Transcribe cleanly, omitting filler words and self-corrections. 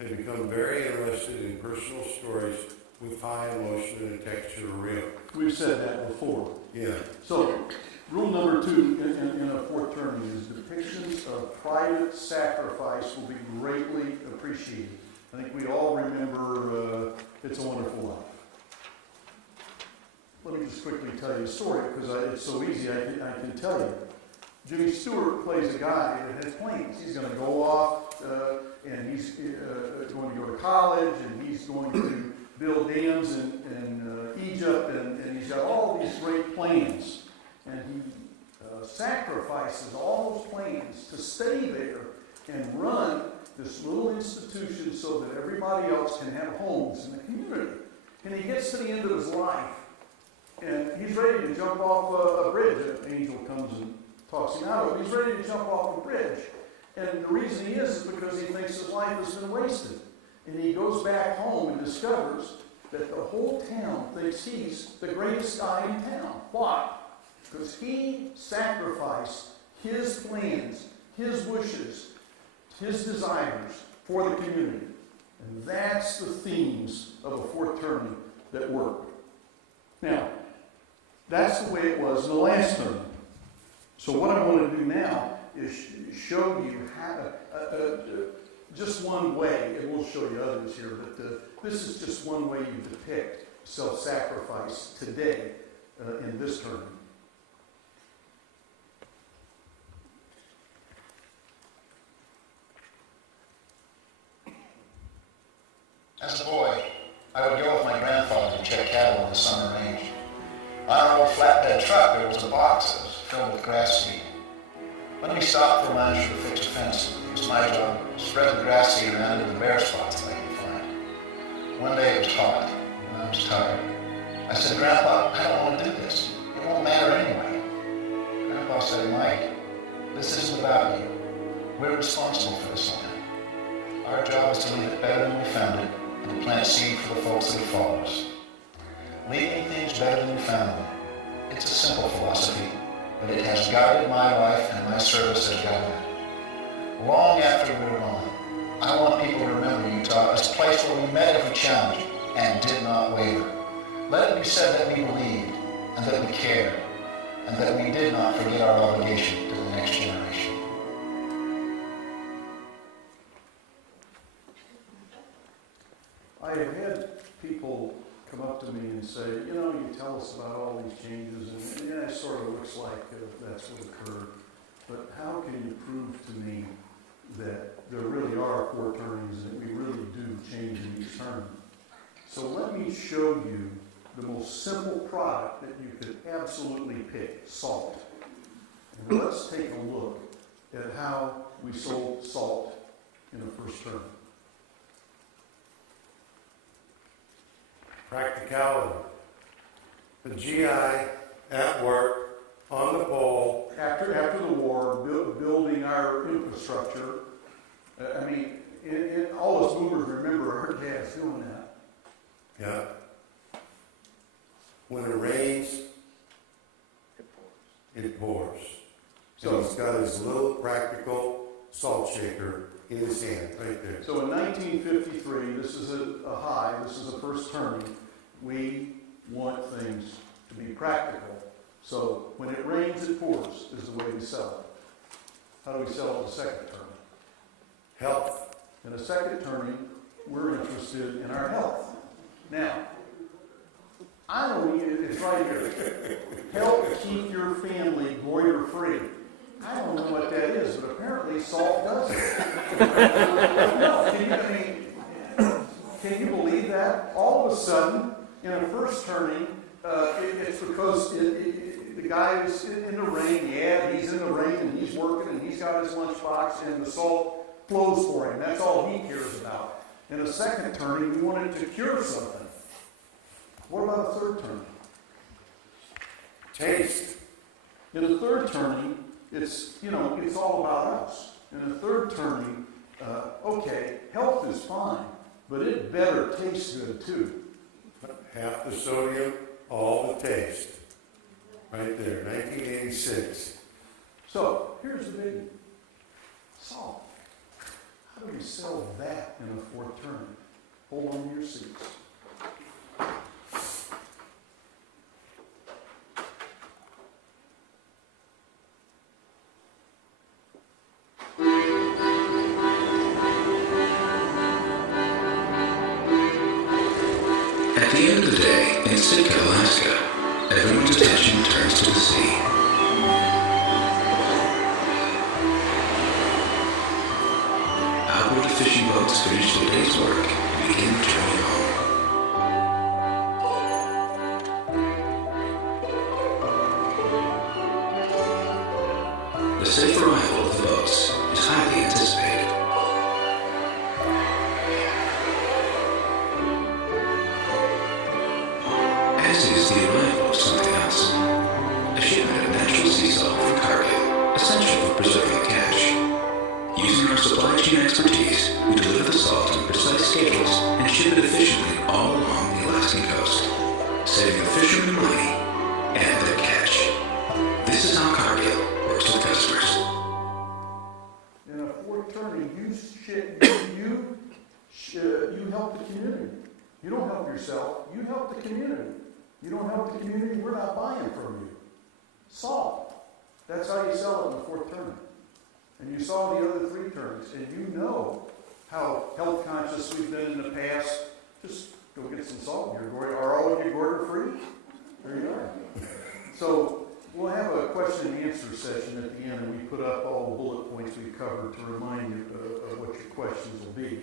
They become very interested in personal stories with high emotion and texture real. We've said that before. Yeah. So, rule number 2 in a fourth term is depictions of private sacrifice will be greatly appreciated. I think we all remember It's a Wonderful Life. Let me just quickly tell you a story, because it's so easy, I can tell you. Jimmy Stewart plays a guy that has plans. He's going to go off, and he's going to go to college, and he's going to build dams in Egypt, and he's got all these great plans. And he sacrifices all those plans to stay there and run this little institution so that everybody else can have homes in the community. And he gets to the end of his life, and he's ready to jump off a bridge. An angel comes and talks him out of it. He's ready to jump off a bridge. And the reason he is because he thinks his life has been wasted. And he goes back home and discovers that the whole town thinks he's the greatest guy in town. Why? Because he sacrificed his plans, his wishes, his desires for the community. And that's the themes of a fourth term that work. Now, that's the way it was in the last term. So what I want to do now is show you how, just one way, and we'll show you others here, but this is just one way you depict self-sacrifice today in this term. As a boy, I would go with my grandfather to check cattle on the summer range. On our old flatbed truck, there was a box that was filled with grass seed. When we stopped for lunch or to fix a fence, it was my job to spread the grass seed around into the bare spots that I could find. One day it was hot, and I was tired. I said, "Grandpa, I don't want to do this. It won't matter anyway." Grandpa said, "Mike, this isn't about you. We're responsible for this land. Our job is to leave it better than we found it, and to plant seed for the folks that will follow us. Leaving things better than we found them. It's a simple philosophy, but it has guided my life and my service as governor. Long after we're gone, I want people to remember Utah as a place where we met every challenge and did not waver. Let it be said that we believed, and that we cared, and that we did not forget our obligation to the next generation." I have had people come up to me and say, you tell us about all these changes, and it sort of looks like that's what occurred. But how can you prove to me that there really are four terms and that we really do change in each term? So let me show you the most simple product that you could absolutely pick, salt. And let's take a look at how we sold salt in the first term. Practicality. The GI at work, on the pole. After the war, building our infrastructure. All us boomers remember our dads doing that. Yeah. When it rains, it pours. So he's got his little practical salt shaker in his hand, right there. So in 1953, this is a high, this is the first term. We want things to be practical. So when it rains, it pours is the way we sell it. How do we sell it the second term? Health. In the second term, we're interested in our health. Now, I don't need it's right here. Help keep your family goiter-free. I don't know what that is, but apparently salt does it. No, can you believe that? All of a sudden, in a first turning, it's because the guy is in the rain. Yeah, he's in the rain and he's working and he's got his lunchbox and the salt flows for him. That's all he cares about. In a second turning, we wanted to cure something. What about a third turning? Taste. In the third turning, it's all about us. In the third turning, okay, health is fine, but it better taste good too. Half the sodium, all the taste. Right there, 1986. So, here's the biggie. Salt. How do we we sell that in a fourth term? Hold on to your seats. At the end of the day, in Sitka, Alaska, everyone's attention turns to the sea. Outboard fishing boats finish their day's work and begin returning home. The safe arrival of the boats is highly anticipated. As is the arrival of something else. A shipment of natural sea salt for cargo, essential for preserving cash. Using our supply chain expertise, we deliver the salt on precise schedules and ship it efficiently all along the Alaskan coast, saving the fishermen money and their catch. This is how Cargill works with customers. In a fourth term, you help the community. You don't help yourself, you help the community. You don't help the community, we're not buying from you. Salt. That's how you sell it in the fourth term. And you saw the other three terms, and you know how health conscious we've been in the past. Just go get some salt in your gourd. Are all of you gourd free? There you are. So we'll have a question and answer session at the end, and we put up all the bullet points we covered to remind you of what your questions will be.